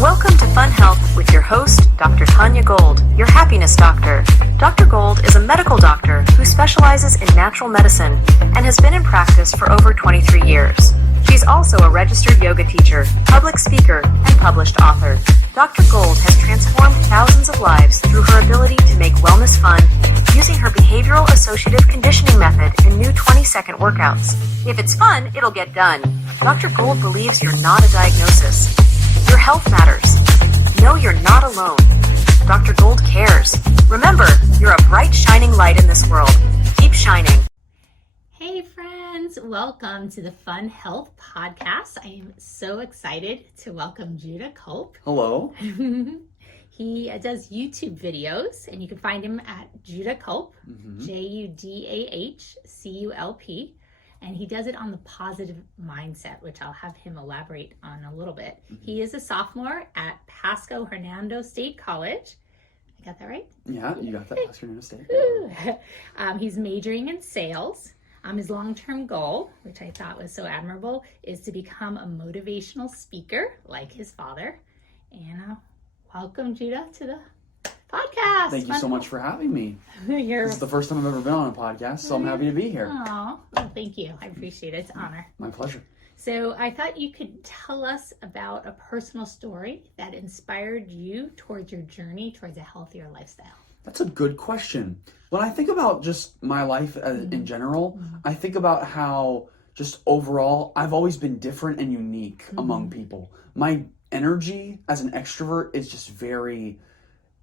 Welcome to Fun Health with your host, Dr. Tanya Gold, your happiness doctor. Dr. Gold is a medical doctor who specializes in natural medicine and has been in practice for over 23 years. She's also a registered yoga teacher, public speaker, and published author. Dr. Gold has transformed thousands of lives through her ability to make wellness fun using her behavioral associative conditioning method and new 20-second workouts. If it's fun, it'll get done. Dr. Gold believes you're not a diagnosis. Your health matters. Know you're not alone. Dr. Gold cares. Remember, you're a bright, shining light in this world. Keep shining. Hey friends, welcome to the Fun Health Podcast. I am so excited to welcome Judah Culp. Hello. He does YouTube videos, and you can find him at Judah Culp, JUDAHCULP. And he does it on the positive mindset, which I'll have him elaborate on a little bit. He is a sophomore at Pasco Hernando State College. I got that right? Yeah, you got that. Pasco Hernando State. He's majoring in sales. His long-term goal, which I thought was so admirable, is to become a motivational speaker like his father. And welcome, Judah, to the podcast. Thank you so much for having me. This is the first time I've ever been on a podcast, so I'm happy to be here. Oh, thank you. I appreciate it. It's an honor. My pleasure. So I thought you could tell us about a personal story that inspired you towards your journey towards a healthier lifestyle. That's a good question. When I think about just my life in general, I think about how just overall I've always been different and unique among people. My energy as an extrovert is just very...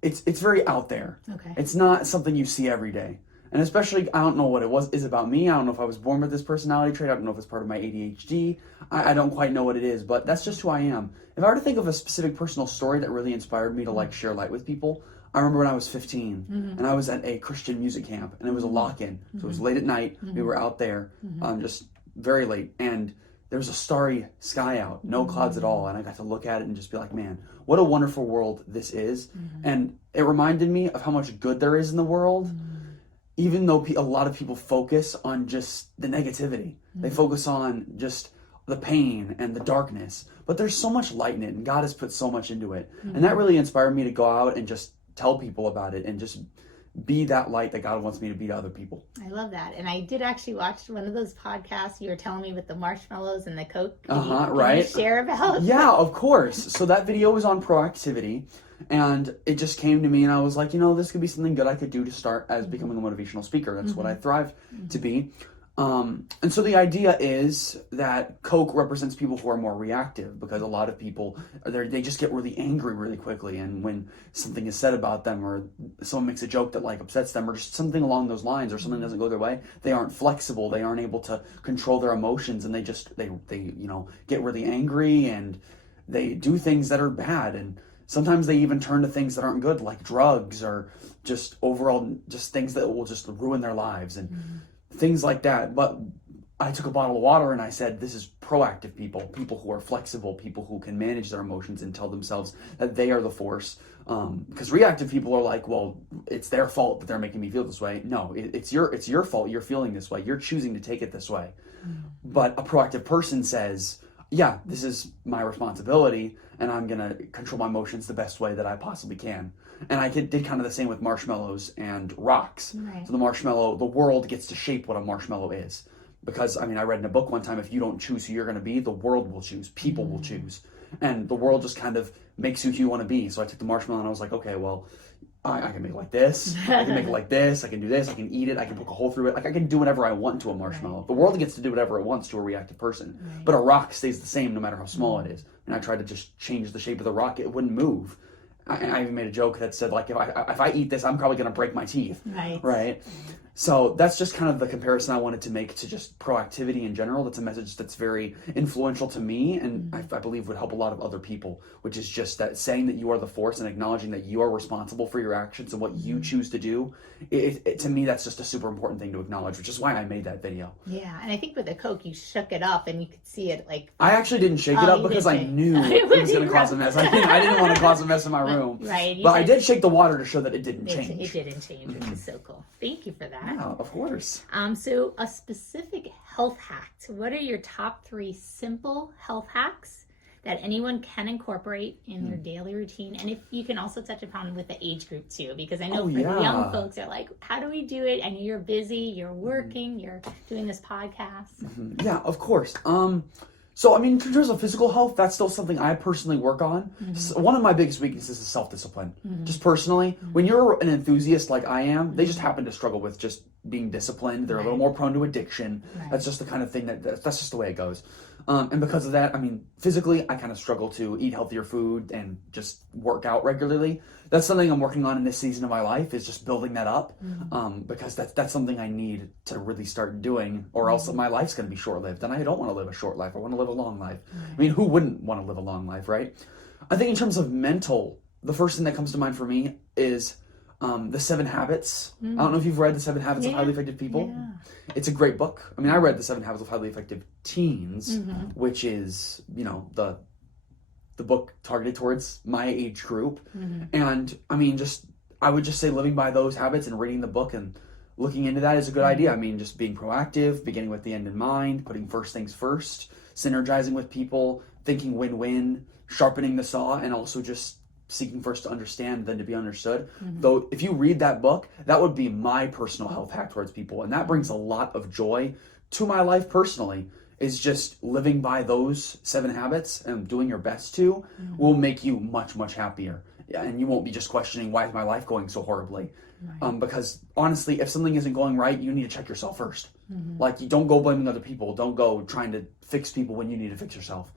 It's very out there. Okay. It's not something you see every day. And especially, I don't know what it is about me. I don't know if I was born with this personality trait. I don't know if it's part of my ADHD. I don't quite know what it is, but that's just who I am. If I were to think of a specific personal story that really inspired me to share light with people, I remember when I was 15 and I was at a Christian music camp and it was a lock-in. So it was late at night. We were out there, just very late. And there was a starry sky out, no clouds at all. And I got to look at it and just be like, man, what a wonderful world this is. And it reminded me of how much good there is in the world, even though a lot of people focus on just the negativity. They focus on just the pain and the darkness. But there's so much light in it, and God has put so much into it. And that really inspired me to go out and just tell people about it and just be that light that God wants me to be to other people. I love that. And I did actually watch one of those podcasts you were telling me with the marshmallows and the Coke. Can you share about? Yeah, of course. So that video was on proactivity, and it just came to me, and I was like, this could be something good I could do to start as becoming a motivational speaker. That's what I thrive to be. And so the idea is that Coke represents people who are more reactive, because a lot of people, they just get really angry really quickly. And when something is said about them, or someone makes a joke that upsets them, or just something along those lines, or something doesn't go their way, they aren't flexible. They aren't able to control their emotions, and they get really angry, and they do things that are bad. And sometimes they even turn to things that aren't good, like drugs, or just overall just things that will just ruin their lives. And things like that. But I took a bottle of water and I said, this is proactive people who are flexible, people who can manage their emotions and tell themselves that they are the force. Because reactive people are like, well, it's their fault that they're making me feel this way. No, it's your fault you're feeling this way. You're choosing to take it this way. But a proactive person says, yeah, this is my responsibility, and I'm going to control my emotions the best way that I possibly can. And I did kind of the same with marshmallows and rocks. Right. So the world gets to shape what a marshmallow is. Because, I read in a book one time, if you don't choose who you're going to be, the world will choose. People will choose. And the world just kind of makes who you want to be. So I took the marshmallow and I was like, okay, well, I can make it like this. I can make it like this. I can do this. I can eat it. I can poke a hole through it. I can do whatever I want to a marshmallow. Right. The world gets to do whatever it wants to a reactive person. Right. But a rock stays the same no matter how small it is. And I tried to just change the shape of the rock. It wouldn't move. I even made a joke that said, if I eat this, I'm probably going to break my teeth. Right? So that's just kind of the comparison I wanted to make to just proactivity in general. That's a message that's very influential to me, and I believe would help a lot of other people, which is just that saying that you are the force and acknowledging that you are responsible for your actions and what you choose to do. To me, that's just a super important thing to acknowledge, which is why I made that video. Yeah, and I think with the Coke, you shook it up and you could see it I actually didn't shake it up because I knew it was going to cause a mess. I didn't want to cause a mess in my room. Right. But I did shake the water to show that it didn't change. It didn't change, which is so cool. Thank you for that. Yeah, of course. So a specific health hack. What are your top 3 simple health hacks that anyone can incorporate in their daily routine. And if you can also touch upon with the age group too, because I know for the young folks are like, how do we do it? I know you're busy, you're working, you're doing this podcast. Yeah, of course. So, I mean, in terms of physical health, that's still something I personally work on. So one of my biggest weaknesses is self-discipline. Just personally, when you're an enthusiast like I am, they just happen to struggle with just being disciplined. They're a little more prone to addiction. That's just the kind of thing that's just the way it goes. And because of that, I mean, physically, I kind of struggle to eat healthier food and just work out regularly. That's something I'm working on in this season of my life, is just building that up, because that's something I need to really start doing, or else my life's going to be short-lived, and I don't want to live a short life. I want to live a long life. I mean, who wouldn't want to live a long life, right? I think in terms of mental, the first thing that comes to mind for me is The 7 Habits. I don't know if you've read The 7 Habits of Highly Effective People. It's a great book. I mean, I read The 7 Habits of Highly Effective Teens, which is, you know, the book targeted towards my age group. And I mean, I would just say living by those habits and reading the book and looking into that is a good idea. I mean, just being proactive, beginning with the end in mind, putting first things first, synergizing with people, thinking win-win, sharpening the saw, and also just seeking first to understand, then to be understood. Though if you read that book, that would be my personal health hack towards people. And that brings a lot of joy to my life personally, is just living by those 7 habits and doing your best to will make you much, much happier. And you won't be just questioning, why is my life going so horribly? Because honestly, if something isn't going right, you need to check yourself first. Like, you don't go blaming other people. Don't go trying to fix people when you need to fix yourself.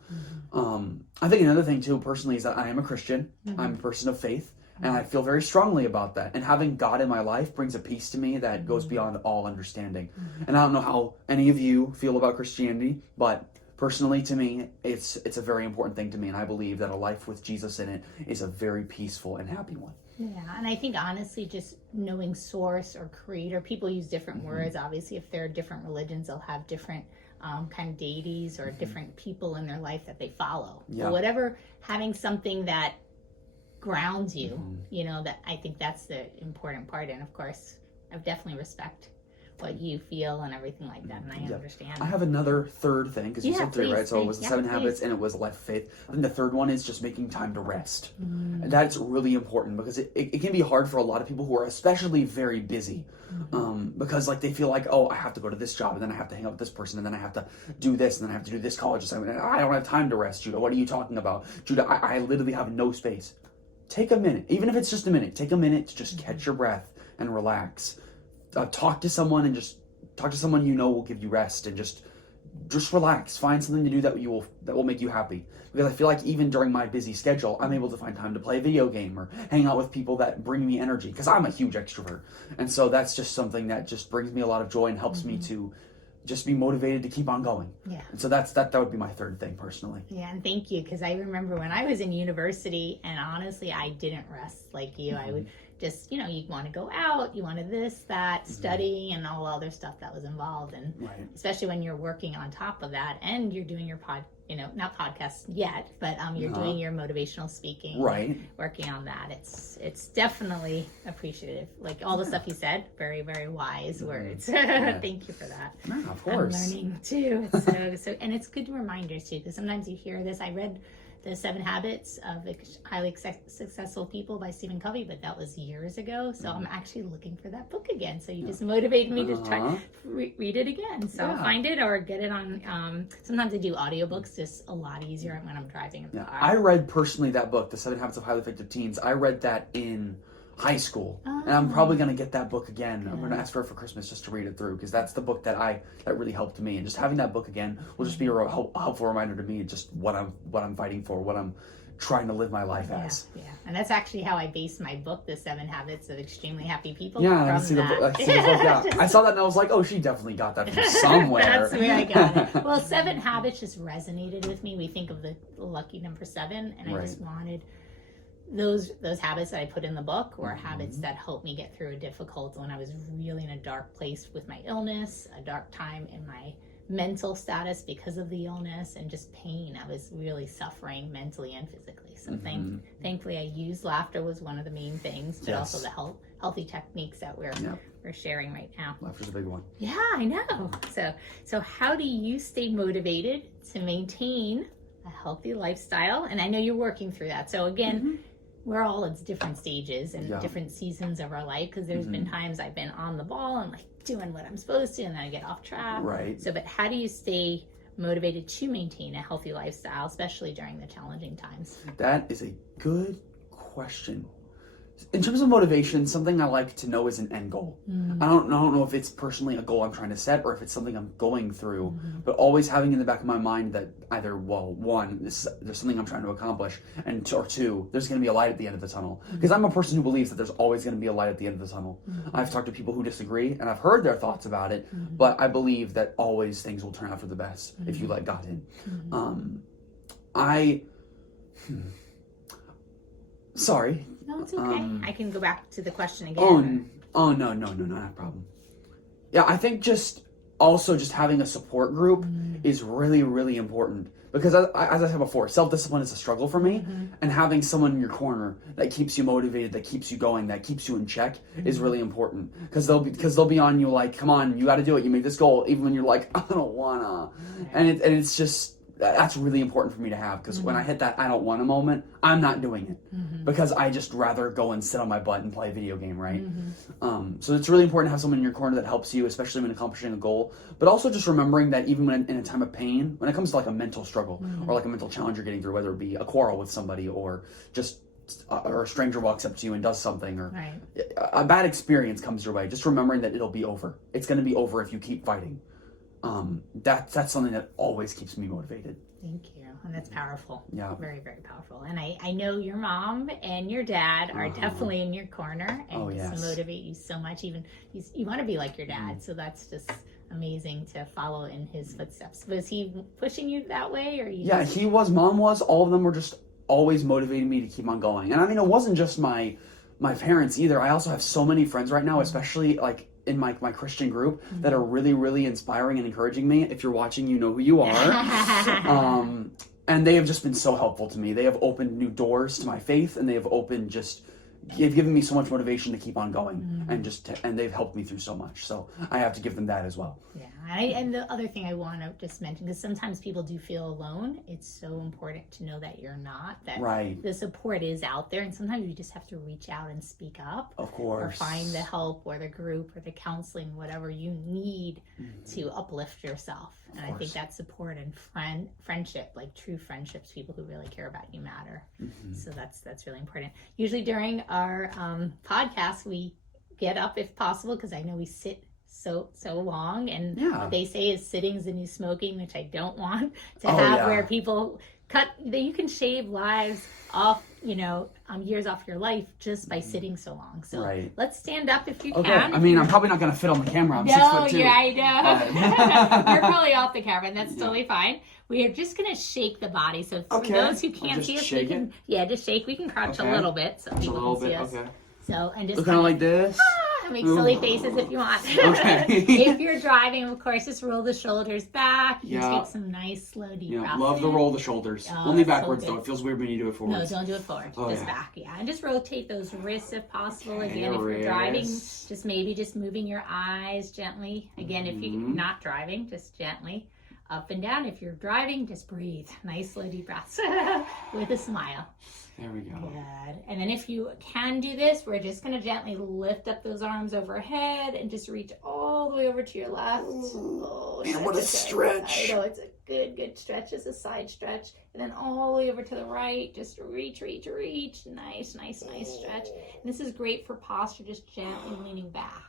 I think another thing too, personally, is that I am a Christian. I'm a person of faith. And I feel very strongly about that. And having God in my life brings a peace to me that goes beyond all understanding. And I don't know how any of you feel about Christianity, but personally to me, it's a very important thing to me. And I believe that a life with Jesus in it is a very peaceful and happy one. Yeah, and I think honestly, just knowing source or creator, people use different words. Obviously, if there are different religions, they'll have different kind of deities or different people in their life that they follow. But whatever, having something that grounds you, you know, that I think that's the important part. And of course, I definitely respect what you feel and everything like that, and I understand. I have another third thing, because you said 3, right? So it was the 7 habits and it was a life of faith. I think the third one is just making time to rest. And that's really important, because it can be hard for a lot of people who are especially very busy, because like they feel like, oh, I have to go to this job, and then I have to hang out with this person, and then I have to do this, and then I have to do this college assignment. I don't have time to rest, Judah. What are you talking about? Judah, I literally have no space. Take a minute, even if it's just a minute, take a minute to just catch your breath and relax. Talk to someone, and just talk to someone you know will give you rest, and just relax. Find something to do that will make you happy. Because I feel like even during my busy schedule, I'm able to find time to play a video game or hang out with people that bring me energy, because I'm a huge extrovert. And so that's just something that just brings me a lot of joy and helps me to just be motivated to keep on going. Yeah. And so that would be my third thing personally. Yeah, and thank you, because I remember when I was in university, and honestly, I didn't rest like you. I would just, you know, you want to go out, you wanted this, that, study, and all other stuff that was involved. And especially when you're working on top of that, and you're doing your not podcasts yet, but you're doing your motivational speaking, working on that. It's definitely appreciative. Like all the stuff you said, very, very wise words. Thank you for that. Yeah, of course. I'm learning too. So, and it's good reminders too, because sometimes you hear this. I read The 7 Habits of Highly Successful People by Stephen Covey, but that was years ago. So I'm actually looking for that book again. So you just motivated me to try read it again. So I'll find it or get it on. Sometimes I do audiobooks, just a lot easier when I'm driving in the car. I read personally that book, The 7 Habits of Highly Effective Teens. I read that in high school, and I'm probably going to get that book again. I'm going to ask for it for Christmas just to read it through, because that's the book that really helped me, and just having that book again will just be a helpful reminder to me, just what I'm fighting for, what I'm trying to live my life as. Yeah, and that's actually how I based my book, The 7 Habits of Extremely Happy People. Yeah, I see the book. I saw that and I was like, oh, she definitely got that from somewhere. That's where I got it. Well, 7 Habits just resonated with me. We think of the lucky number 7, and I just wanted those habits that I put in the book were habits that helped me get through a difficult, when I was really in a dark place with my illness, a dark time in my mental status because of the illness, and just pain. I was really suffering mentally and physically. So thankfully I used laughter was one of the main things, but also the healthy techniques that we're sharing right now. Laughter's a big one. Yeah, I know. So how do you stay motivated to maintain a healthy lifestyle. And I know you're working through that. So again, we're all at different stages and different seasons of our life, because there's been times I've been on the ball and like doing what I'm supposed to, and then I get off track. Right. So, but how do you stay motivated to maintain a healthy lifestyle, especially during the challenging times? That is a good question. In terms of motivation, something I like to know is an end goal. I don't know if it's personally a goal I'm trying to set or if it's something I'm going through, but always having in the back of my mind that either, well, one, there's something I'm trying to accomplish, and or two, there's going to be a light at the end of the tunnel. Because I'm a person who believes that there's always going to be a light at the end of the tunnel. I've talked to people who disagree, and I've heard their thoughts about it, but I believe that always things will turn out for the best if you let God in. Sorry. No, it's okay. I can go back to the question again. No, not a problem. Yeah, I think just having a support group is really, really important, because as I said before, self-discipline is a struggle for me, and having someone in your corner that keeps you motivated, that keeps you going, that keeps you in check is really important, because they'll be on you like, come on, you got to do it, you made this goal, even when you're like, I don't wanna, and it's just, that's really important for me to have, because when I hit that I don't want a moment, I'm not doing it, because I just rather go and sit on my butt and play a video game, right? So it's really important to have someone in your corner that helps you, especially when accomplishing a goal, but also just remembering that even when in a time of pain, when it comes to like a mental struggle or like a mental challenge you're getting through, whether it be a quarrel with somebody or just or a stranger walks up to you and does something, or a bad experience comes your way, just remembering that it'll be over. It's going to be over if you keep fighting. That's something that always keeps me motivated. Thank you. And that's powerful. Yeah. Very, very powerful. And I know your mom and your dad are definitely in your corner and just motivate you so much. Even you want to be like your dad. So that's just amazing to follow in his footsteps. Was he pushing you that way, or you? Yeah, he was. Mom was. All of them were just always motivating me to keep on going. And I mean, it wasn't just my parents either. I also have so many friends right now, especially like in my Christian group, that are really, really inspiring and encouraging me. If you're watching, you know who you are. And they have just been so helpful to me. They have opened new doors to my faith, and they have they've given me so much motivation to keep on going, and they've helped me through so much. So I have to give them that as well. Yeah. And the other thing I want to just mention, because sometimes people do feel alone, it's so important to know that you're not, that the support is out there, and sometimes you just have to reach out and speak up. Of course. Or find the help or the group or the counseling, whatever you need to uplift yourself. And I think that support and friendship, like true friendships, people who really care about you matter. So that's really important. Usually during our podcast, we get up if possible, because I know we sit so long, and what they say is sitting's the new smoking, which I don't want to have, where people you can shave lives off, years off your life just by sitting so long. So let's stand up if you can. I mean, I'm probably not going to fit on the camera. I'm 6'2". Yeah, I know. You're probably off the camera, and that's totally fine. We are just going to shake the body. So for those who can't see us, we can, just shake. We can crouch a little bit so people can see us. So, and just kind of like this. Make silly faces if you want. If you're driving, of course, just roll the shoulders back. You take some nice, slow, deep breaths. Love to roll the shoulders. Only backwards, though. It feels weird when you do it forwards. No, don't do it forward. Just back, And just rotate those wrists if possible. Again, if you're driving, just moving your eyes gently. Again, if you're not driving, just gently. Up and down. If you're driving, just breathe. Nice, slow, deep breaths with a smile. There we go. Good. And then if you can do this, we're just going to gently lift up those arms overhead and just reach all the way over to your left. Man, what a stretch. I know, it's a good stretch. It's a side stretch. And then all the way over to the right. Just reach. Nice stretch. And this is great for posture, just gently leaning back.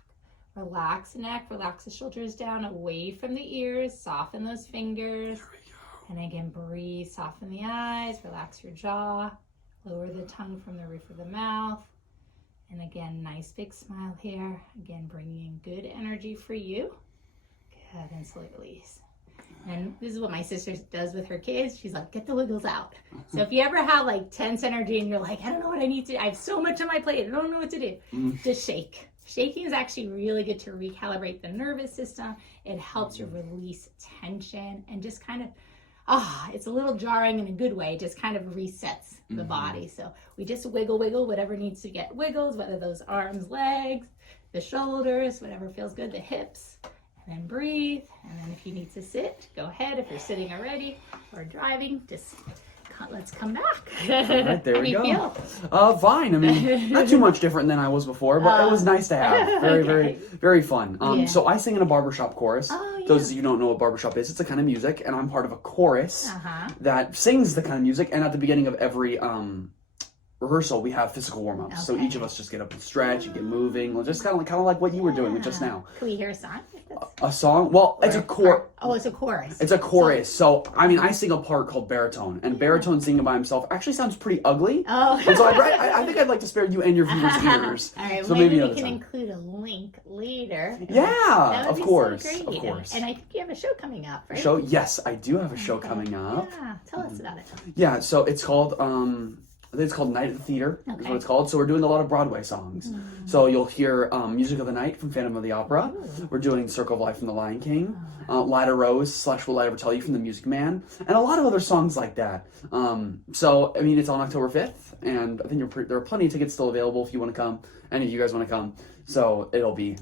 Relax the neck, relax the shoulders down, away from the ears, soften those fingers. There we go. And again, breathe, soften the eyes, relax your jaw, lower the tongue from the roof of the mouth. And again, nice big smile here. Again, bringing in good energy for you. Good, and slowly release. And this is what my sister does with her kids. She's like, get the wiggles out. So if you ever have like tense energy and you're like, I don't know what I need to do. I have so much on my plate. I don't know what to do. Just shake. Shaking is actually really good to recalibrate the nervous system. It helps you release tension and just kind of, it's a little jarring in a good way. It just kind of resets the body. So we just wiggle, whatever needs to get wiggles, whether those arms, legs, the shoulders, whatever feels good, the hips. and then breathe. And then if you need to sit, go ahead. If you're sitting already or driving, just let's come back. All right, there we How do you go. feel? Fine. I mean, not too much different than I was before, but it was nice to have. Very, very, very fun. Yeah. So I sing in a barbershop chorus. Oh, yeah. Those of you who don't know what barbershop is, it's a kind of music, and I'm part of a chorus that sings the kind of music. And at the beginning of every rehearsal, we have physical warm-ups. Okay. So each of us just get up and stretch and get moving, just kind of like what you were doing just now. Can we hear a song? A song? Well, it's a chorus. Oh, it's a chorus. It's a chorus. So, I mean, I sing a part called baritone, and baritone singing by himself actually sounds pretty ugly. Oh. And so I think I'd like to spare you and your viewers' ears. All right, so maybe we another can time. include a link later. Yeah, That would of be course, so great. of course. And I think you have a show coming up, right? Show? Yes, I do have a show coming up. Yeah, tell us about it. Yeah, so it's called I think it's called Night at the Theater, is Okay. what it's called. So we're doing a lot of Broadway songs. So you'll hear Music of the Night from Phantom of the Opera. We're doing Circle of Life from The Lion King. Light a Rose / Will I Ever Tell You from The Music Man. And a lot of other songs like that. So, I mean, it's on October 5th. And I think there are plenty of tickets still available if you want to come. Any of you guys want to come. So it'll be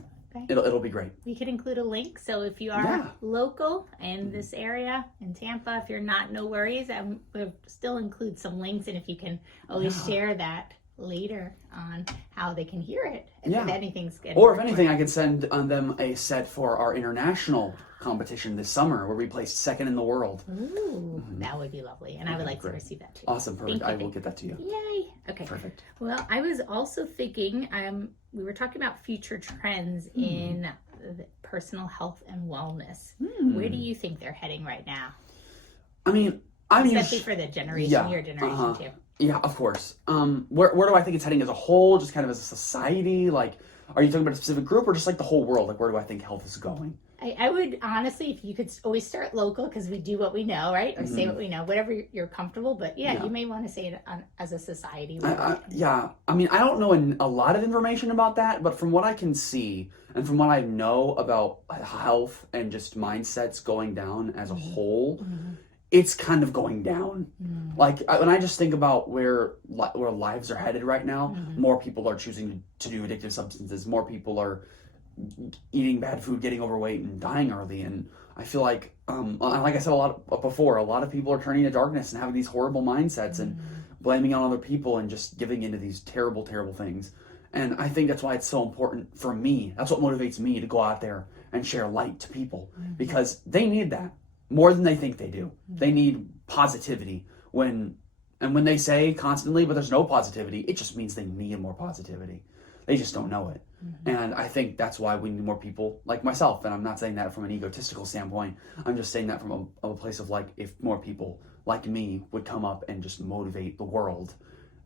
great. We could include a link. So if you are local in this area, in Tampa, if you're not, no worries. We'll still include some links. And if you can always share that later on how they can hear it. If anything's good. Or if anything, I could send them a set for our international competition this summer where we placed second in the world. Ooh, that would be lovely. And I would like to receive that too. Awesome, perfect. I will get that to you. Yay. Okay. Perfect. Well, I was also thinking, we were talking about future trends in personal health and wellness. Where do you think they're heading right now? I mean, especially for the generation, your generation too. Yeah, of course. Where do I think it's heading as a whole, just kind of as a society? Like, are you talking about a specific group or just like the whole world? Like, where do I think health is going? I would honestly, if you could always start local, because we do what we know, right? Or say what we know, whatever you're comfortable. But you may want to say it as a society. I mean, I don't know a lot of information about that, but from what I can see and from what I know about health and just mindsets going down as a whole, it's kind of going down. Like, when I just think about where lives are headed right now, more people are choosing to do addictive substances. More people are eating bad food, getting overweight, and dying early. And I feel like, like I said a lot of people are turning to darkness and having these horrible mindsets and blaming on other people and just giving into these terrible, terrible things. And I think that's why it's so important for me. That's what motivates me to go out there and share light to people, because they need that more than they think they do. They need positivity. When they say constantly, but there's no positivity, it just means they need more positivity. They just don't know it. And I think that's why we need more people like myself. And I'm not saying that from an egotistical standpoint. I'm just saying that from a place of like, if more people like me would come up and just motivate the world,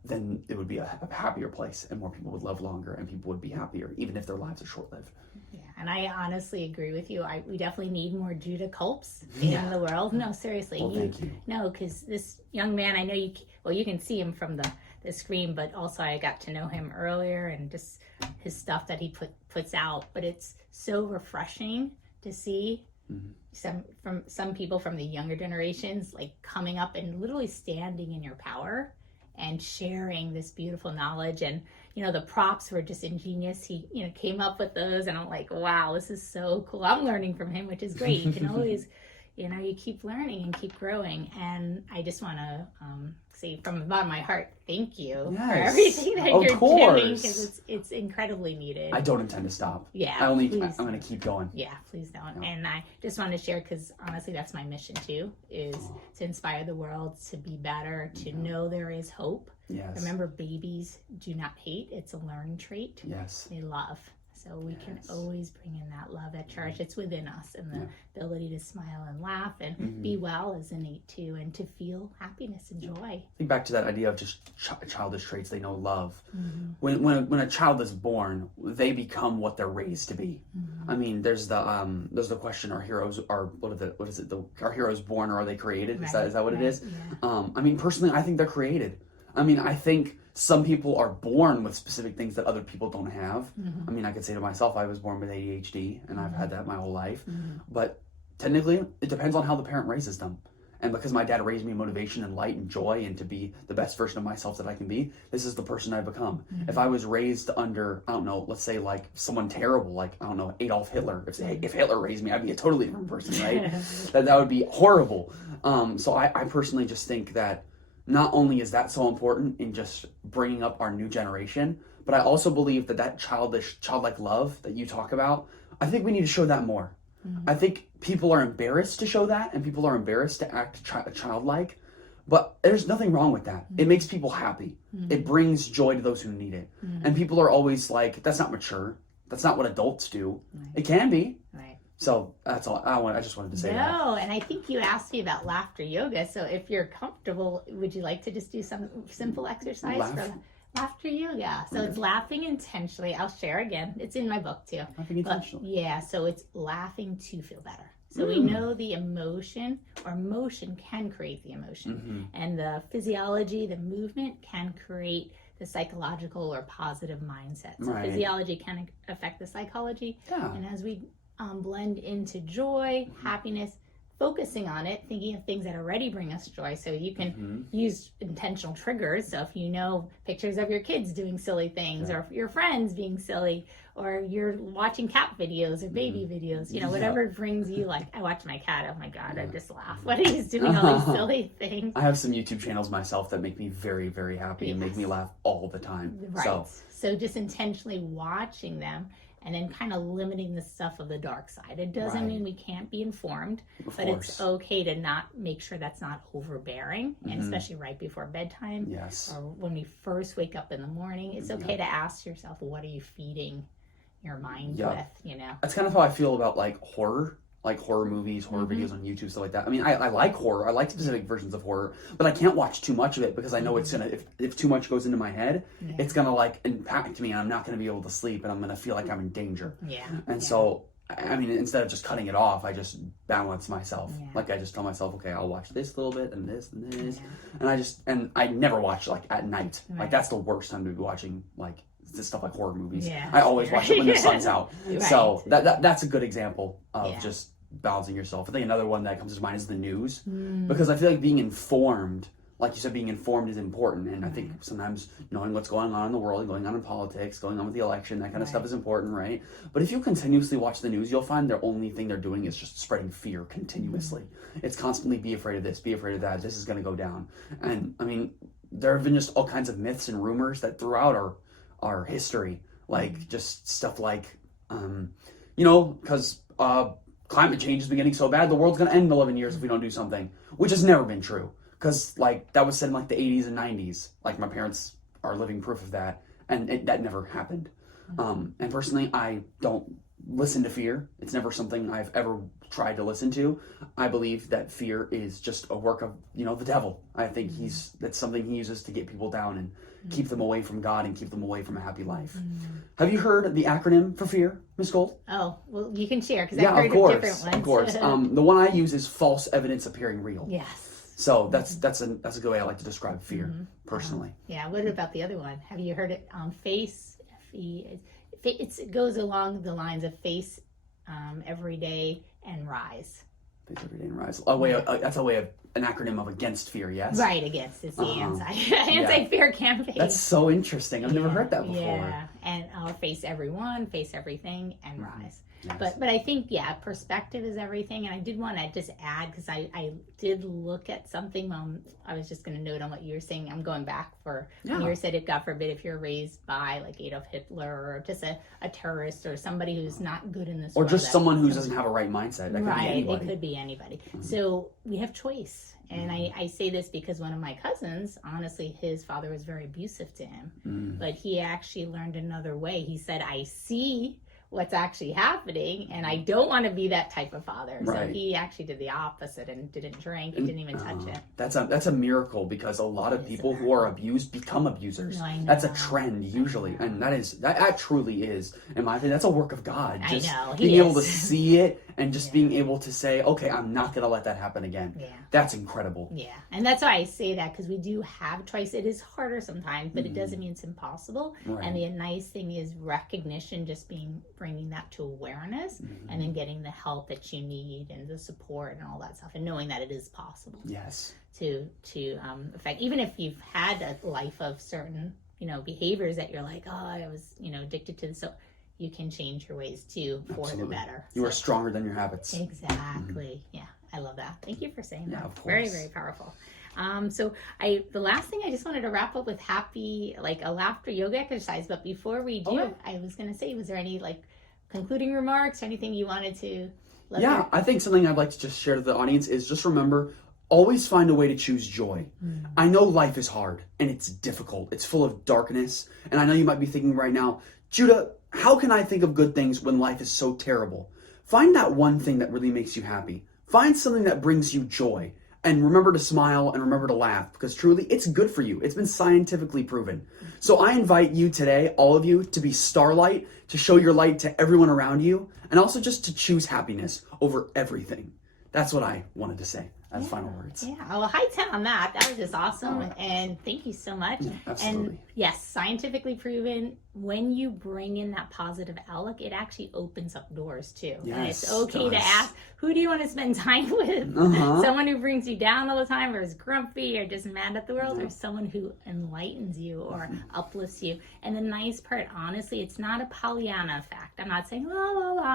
then it would be a happier place and more people would live longer and people would be happier, even if their lives are short-lived. Yeah, and I honestly agree with you. We definitely need more Judah Culps in the world. No, seriously. Well, thank you. No, because this young man, I know you can see him from the screen, but also I got to know him earlier and just his stuff that he puts out. But it's so refreshing to see some people from the younger generations like coming up and literally standing in your power and sharing this beautiful knowledge. And the props were just ingenious. He came up with those, and I'm like, wow, this is so cool. I'm learning from him, which is great. You can always you keep learning and keep growing. And I just want to say from the bottom of my heart, thank you for everything that you're doing, because it's incredibly needed. I don't intend to stop. Yeah, I'm going to keep going. Yeah, please don't. Yeah. And I just want to share, because honestly, that's my mission too, is to inspire the world to be better, to know there is hope. Yes. Remember, babies do not hate. It's a learning trait. Yes. They love. So we can always bring in that love, that charge. It's within us, and the ability to smile and laugh and be well is innate too, and to feel happiness and joy. Think back to that idea of just childish traits. They know love. When a child is born, they become what they're raised to be. I mean, there's the question: Are heroes are are heroes born or are they created? Right. Is that what it is? Yeah. I mean, personally, I think they're created. I mean, I think some people are born with specific things that other people don't have. I mean, I could say to myself, I was born with ADHD, and I've had that my whole life. But technically, it depends on how the parent raises them. And because my dad raised me in motivation and light and joy and to be the best version of myself that I can be, this is the person I've become. If I was raised under, I don't know, let's say like someone terrible, like, I don't know, Adolf Hitler. If Hitler raised me, I'd be a totally different person, right? that would be horrible. So I personally just think that not only is that so important in just bringing up our new generation, but I also believe that childlike love that you talk about, I think we need to show that more. I think people are embarrassed to show that, and people are embarrassed to act childlike, but there's nothing wrong with that. It makes people happy. It brings joy to those who need it. And people are always like, that's not mature. That's not what adults do. It can be. Right. So that's all. I just wanted to say that. No, and I think you asked me about laughter yoga. So if you're comfortable, would you like to just do some simple exercise for laughter yoga? So it's laughing intentionally. I'll share again. It's in my book too. Laughing intentionally. Yeah, so it's laughing to feel better. So we know the emotion can create the emotion. And the physiology, the movement can create the psychological or positive mindset. So physiology can affect the psychology. Yeah. And as we blend into joy, happiness, focusing on it, thinking of things that already bring us joy. So you can use intentional triggers. So if you know pictures of your kids doing silly things, or your friends being silly, or you're watching cat videos or baby videos, you know, whatever brings you, like, I watch my cat, oh my God, I just laugh when he's doing all these silly things. I have some YouTube channels myself that make me very, very happy and make me laugh all the time. Right. So just intentionally watching them, and then kind of limiting the stuff of the dark side. It doesn't mean we can't be informed, but it's okay to not make sure that's not overbearing, and especially right before bedtime, or when we first wake up in the morning. It's okay to ask yourself, what are you feeding your mind with, you know? That's kind of how I feel about like horror movies, horror videos on YouTube, stuff like that. I mean, I like horror. I like specific versions of horror, but I can't watch too much of it because I know it's gonna, if too much goes into my head, it's gonna like impact me, and I'm not gonna be able to sleep, and I'm gonna feel like I'm in danger. And so, I mean, instead of just cutting it off, I just balance myself. Like, I just tell myself, okay, I'll watch this little bit and this and this, and I never watch like at night. Like, that's the worst time to be watching like this stuff, like horror movies. I always watch it when the sun's out. So that's a good example of just balancing yourself. I think another one that comes to mind is the news, because I feel like being informed, like you said, being informed is important, and I think sometimes knowing what's going on in the world, going on in politics, going on with the election, that kind of stuff is important, right? But if you continuously watch the news, you'll find the only thing they're doing is just spreading fear continuously. It's constantly, be afraid of this, be afraid of that, this is going to go down. And I mean, there have been just all kinds of myths and rumors that throughout our history, like just stuff like, you know, because climate change has been getting so bad, the world's going to end in 11 years if we don't do something, which has never been true. Because, like, that was said in, like, the 80s and 90s. Like, my parents are living proof of that. And that never happened. And personally, I don't listen to fear. It's never something I've ever tried to listen to. I believe that fear is just a work of, you know, the devil. I think that's something he uses to get people down and keep them away from God and keep them away from a happy life. Have you heard the acronym for fear, Ms. Gold? Oh, well, you can share, because I've heard of different ones. Of course. The one I use is false evidence appearing real. Yes. So that's a good way I like to describe fear, personally. Yeah. What about the other one? Have you heard it? Face. It goes along the lines of face every day and rise. Face every day and rise. That's a way of an acronym of against fear. Yes. Right. Against. It's the anti-fear campaign. That's so interesting. I've never heard that before. Yeah. And face everyone, face everything, and rise. Yes. But I think, perspective is everything. And I did want to just add, because I did look at something. I was just going to note on what you were saying. I'm going back when you said, if God forbid, if you're raised by like Adolf Hitler, or just a terrorist, or somebody who's not good in this world. Or just someone who doesn't have a right mindset. That could be anybody. It could be anybody. So we have choice. And I say this because one of my cousins, honestly, his father was very abusive to him. But he actually learned another way. He said, I see what's actually happening, and I don't want to be that type of father. So he actually did the opposite and didn't drink and didn't even touch it. That's a miracle, because a lot of people who are abused become abusers. That's a trend usually, and that truly is, in my opinion, that's a work of God. Just being able to see it and just being able to say, okay, I'm not going to let that happen again. That's incredible. Yeah, and that's why I say that, because we do have choice. It is harder sometimes, but it doesn't mean it's impossible. And the nice thing is recognition, just being bringing that to awareness and then getting the help that you need and the support and all that stuff, and knowing that it is possible. Yes. To affect, even if you've had a life of certain, behaviors that you're like, oh, I was, addicted to this. So you can change your ways too for the better. You are stronger than your habits. Exactly. Yeah. I love that. Thank you for saying that. Of course. Very, very powerful. So the last thing I just wanted to wrap up with a laughter yoga exercise. But before we do, I was going to say, was there any concluding remarks or anything you wanted to I think something I'd like to just share to the audience is just remember, always find a way to choose joy. I know life is hard and it's difficult. It's full of darkness. And I know you might be thinking right now, Judah, how can I think of good things when life is so terrible? Find that one thing that really makes you happy. Find something that brings you joy. And remember to smile and remember to laugh, because truly it's good for you. It's been scientifically proven. So I invite you today, all of you, to be starlight, to show your light to everyone around you, and also just to choose happiness over everything. That's what I wanted to say as final words. Yeah, well, high 10 on that. That was just awesome. And thank you so much. Yeah, absolutely. And yes, scientifically proven, when you bring in that positive outlook, it actually opens up doors too. Yes, and it's okay to ask, who do you want to spend time with? Someone who brings you down all the time, or is grumpy, or just mad at the world, or someone who enlightens you or uplifts you. And the nice part, honestly, it's not a Pollyanna effect. I'm not saying,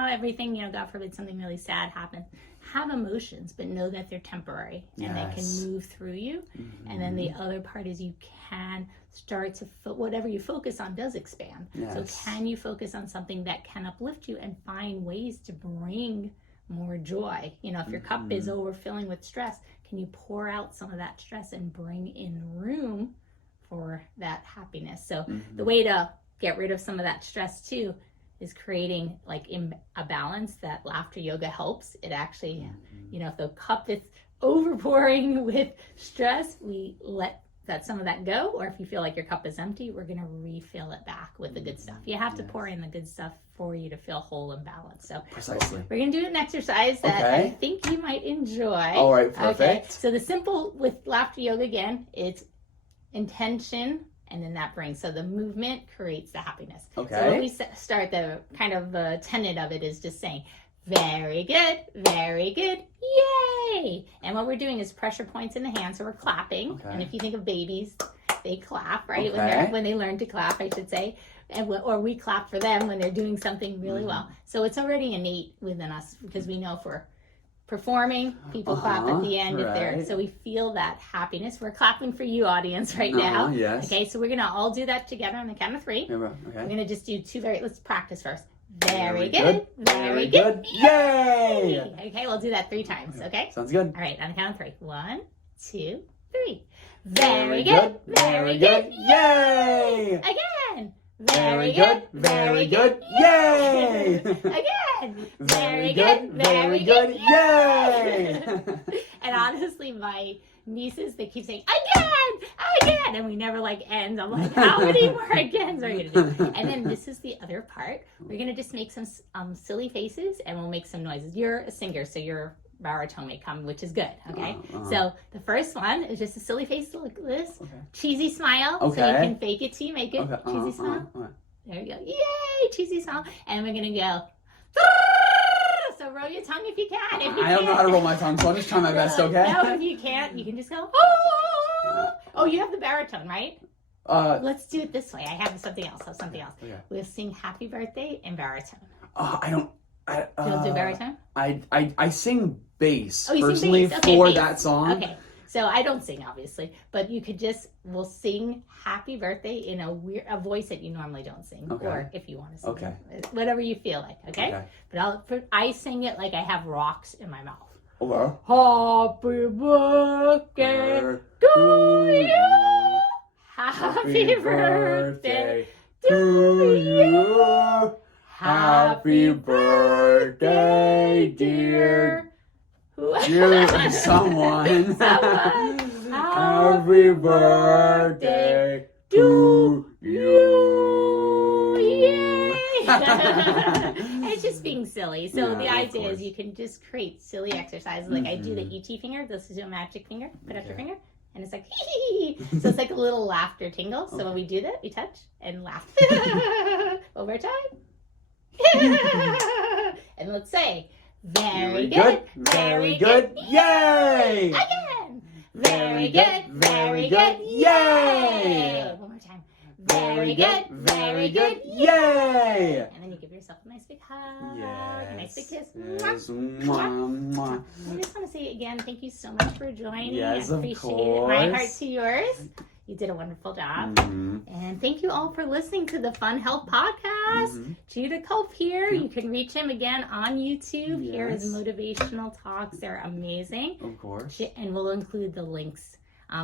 everything, God forbid something really sad happens. Have emotions, but know that they're temporary and they can move through you. And then the other part is you can start to, whatever you focus on does expand. So can you focus on something that can uplift you and find ways to bring more joy? If your cup is overfilling with stress, can you pour out some of that stress and bring in room for that happiness? So the way to get rid of some of that stress too is creating a balance that laughter yoga helps. It actually, if the cup is overpouring with stress, we let some of that go. Or if you feel like your cup is empty, we're going to refill it back with the good stuff. You have to pour in the good stuff for you to feel whole and balanced. So precisely, we're going to do an exercise that I think you might enjoy. All right, perfect. Okay. So the simple with laughter yoga, again, it's intention. And then that brings, so the movement creates the happiness. Okay. So when we start, the kind of the tenet of it is just saying, very good, yay! And what we're doing is pressure points in the hands, so we're clapping. Okay. And if you think of babies, they clap, right? Okay. When they learn to clap, I should say. Or we clap for them when they're doing something really well. So it's already innate within us, because we know for performing, people clap at the end if they're, so we feel that happiness. We're clapping for you, audience, right now. Yes. Okay, so we're gonna all do that together on the count of 3. Okay. We're gonna just do let's practice first. Very good. Yay! Okay, we'll do that 3 times, okay? Sounds good. All right, on the count of 3. 1, 2, 3. Very good. Yay! Again. Very good. Yay! Again. Very good. Yay! And honestly, my nieces, they keep saying, again, and we never end. I'm like, how many more agains are you gonna do? And then this is the other part. We're gonna just make some silly faces, and we'll make some noises. You're a singer, so your baritone may come, which is good, okay? So the first one is just a silly face like this. Cheesy smile, so you can fake it till you make it. Cheesy smile. There you go. Yay, cheesy smile. And we're gonna go, so roll your tongue if you can. I don't know how to roll my tongue, so I'll just try my best, okay? No, if you can't, you can just go, oh, you have the baritone, right? Let's do it this way. I have something else. Okay. We'll sing happy birthday in baritone. You don't do baritone? I sing bass personally for bass. that song. Okay. So I don't sing, obviously, but you could we'll sing happy birthday in a voice that you normally don't sing, or if you want to sing it, whatever you feel like, okay? But I sing it like I have rocks in my mouth. Okay. Happy birthday to you. Happy birthday to you. Happy birthday, dear. Someone. Happy birthday to you. Yay! It's just being silly. So the idea is you can just create silly exercises. Like I do the ET finger. This is a magic finger. Put up your finger. And it's like, hee. So it's like a little laughter tingle. So when we do that, we touch and laugh. Over time. And let's say, very good, good, very good, yay! Again, very good, very good, yay! One more time. Very good, yay! And then you give yourself a nice big hug, Yes. a nice big kiss. Yes. Mwah, mwah. I just want to say again, thank you so much for joining. Yes, I of appreciate it. course. My heart to yours. You did a wonderful job. And thank you all for listening to the Fun Health Podcast. Judah Culp here. You can reach him again on YouTube. Yes. Here is Motivational Talks. They're amazing. Of course. And we'll include the links.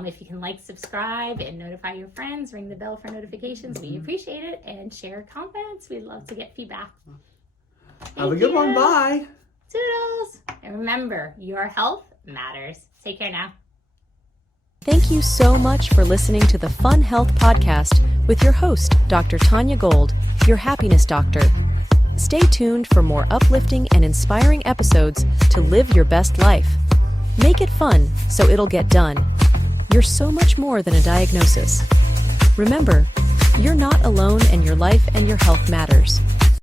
If you can like, subscribe, and notify your friends, ring the bell for notifications. We appreciate it. And share comments. We'd love to get feedback. Have a good one. Bye. Toodles. And remember, your health matters. Take care now. Thank you so much for listening to the Fun Health Podcast with your host, Dr. Tanya Gold, your happiness doctor. Stay tuned for more uplifting and inspiring episodes to live your best life. Make it fun so it'll get done. You're so much more than a diagnosis. Remember, you're not alone and your life and your health matters.